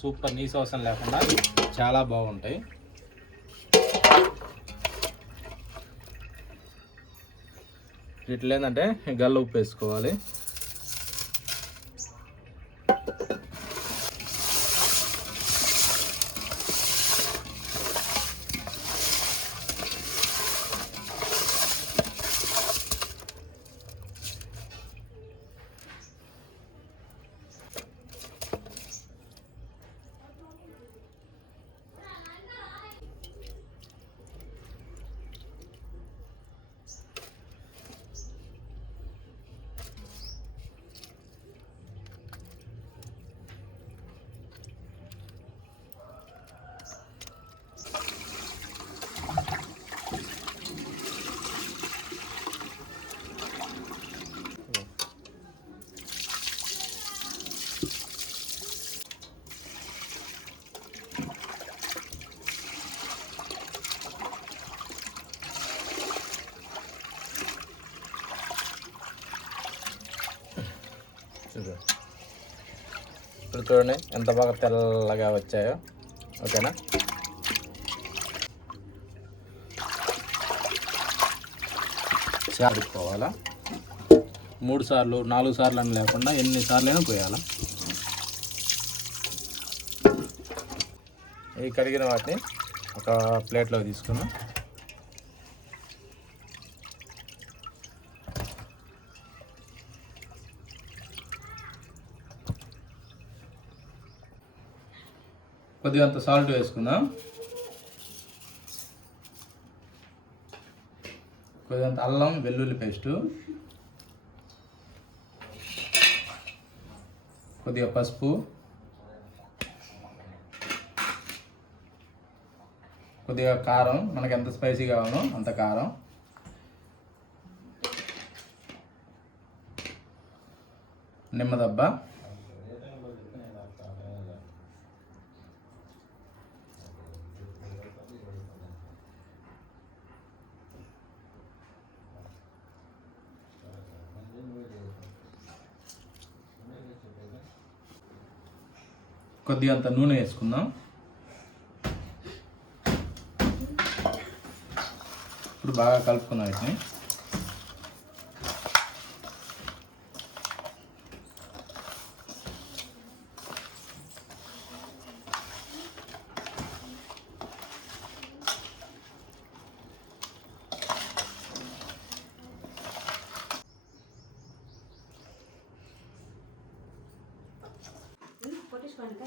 Super నీసు అవసరం లేకుండా చాలా బాగుంటాయి. వీటిలో ఏంటంటే గల్ల ఉప్పు వేసుకోవాలి. ఇప్పుడు చూడండి ఎంత బాగా తెల్లగా వచ్చాయో. ఓకేనా, చాడుకోవాలా 3 సార్లు 4 సార్లు అని లేకుండా ఎన్ని సార్లైనా పోయాలా. ఈ కడిగిన వాటిని ఒక ప్లేట్లో తీసుకున్నాం. కొద్దిగా అంత సాల్ట్ వేసుకుందాం. కొద్దిగా అల్లం వెల్లుల్లి పేస్టు, కొద్దిగా పసుపు, కొద్దిగా కారం, మనకి ఎంత స్పైసీ కావాలో అంత కారం, నిమ్మదబ్బ, కొద్దిగా అంత నూనె వేసుకుందాం. ఇప్పుడు బాగా కలుపుకుందాం వీటిని.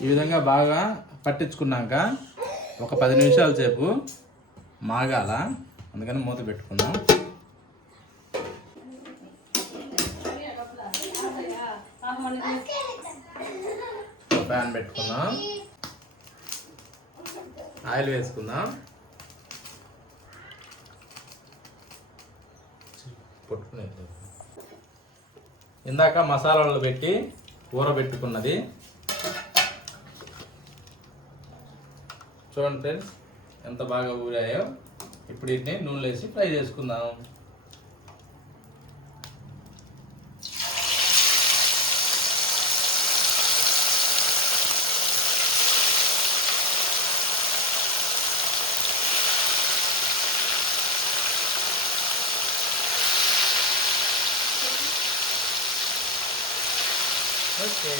ఈ విధంగా బాగా పట్టించుకున్నాక ఒక 10 నిమిషాల సేపు మాగాల. అందుకని మూత పెట్టుకుందాం. ప్యాన్ పెట్టుకుందాం, ఆయిల్ వేసుకుందాం. ఇందాక మసాలాలు పెట్టి ఊరబెట్టుకున్నది చూడండి ఫ్రెండ్స్ ఎంత బాగా ఊరాయో. ఇప్పుడు వీటిని నూనెలో వేసి ఫ్రై చేసుకుందాం. ఓకే,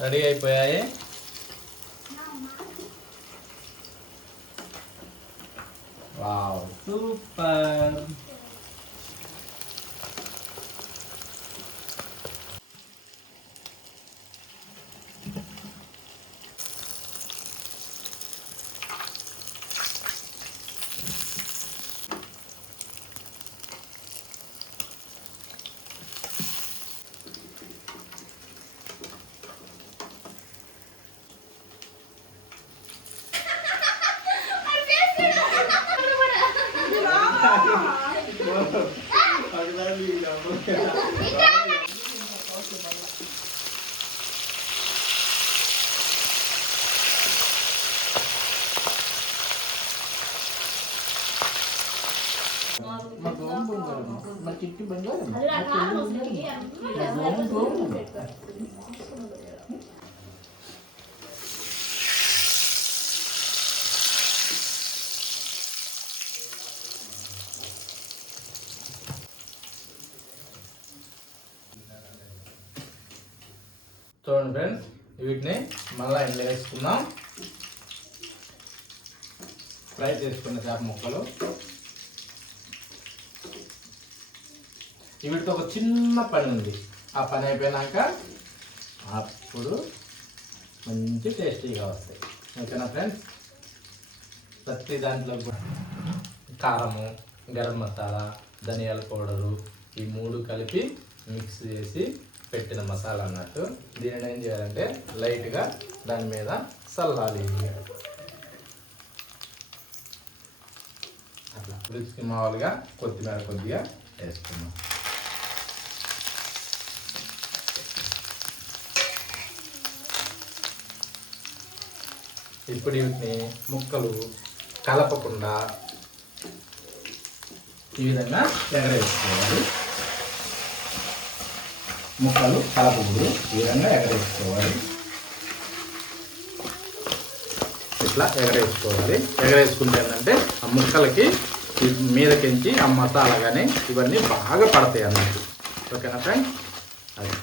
రెడీ అయిపోయాయి. Wow, super. చూడండి ఫ్రెండ్స్, వీటిని మళ్ళీ ఇంట్లో వేసుకుందాం. ఫ్రై చేసుకున్న చేప ముక్కలు వీటితో ఒక చిన్న పని ఉంది. ఆ పని అయిపోయినాక అప్పుడు మంచి టేస్టీగా వస్తాయి. ఓకేనా ఫ్రెండ్స్? ప్రతి దాంట్లో కూడా కారము, గరం మసాలా, ధనియాల పౌడరు ఈ 3 కలిపి మిక్స్ చేసి పెట్టిన మసాలా అన్నట్టు. దీనిని ఏం చేయాలంటే లైట్గా దాని మీద చల్లాలి. అట్లా రుచికి మామూలుగా కొత్తిమీర కొద్దిగా వేసుకున్నాం. ఇప్పుడు వీటిని ముక్కలు కలపకుండా ఈ విధంగా ఎగరేసుకోవాలి. ముక్కలు కలపకూడదు, ఈ విధంగా ఎగరేసుకోవాలి. ఇట్లా ఎగరేసుకోవాలి. ఎగరేసుకుంటే ఏంటంటే ఆ ముక్కలకి మీదకించి ఆ మసాలా కానీ ఇవన్నీ బాగా పడతాయి అన్నట్టు. ఓకేనా ఫ్రెండ్స్? అది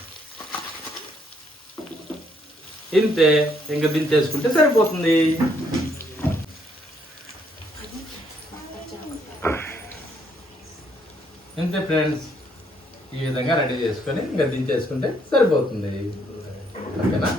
ఇంతే, ఇంకా దించేసుకుంటే సరిపోతుంది. ఇంతే ఫ్రెండ్స్, ఈ విధంగా రెడీ చేసుకొని ఇంకా దించేసుకుంటే సరిపోతుంది. ఓకేనా?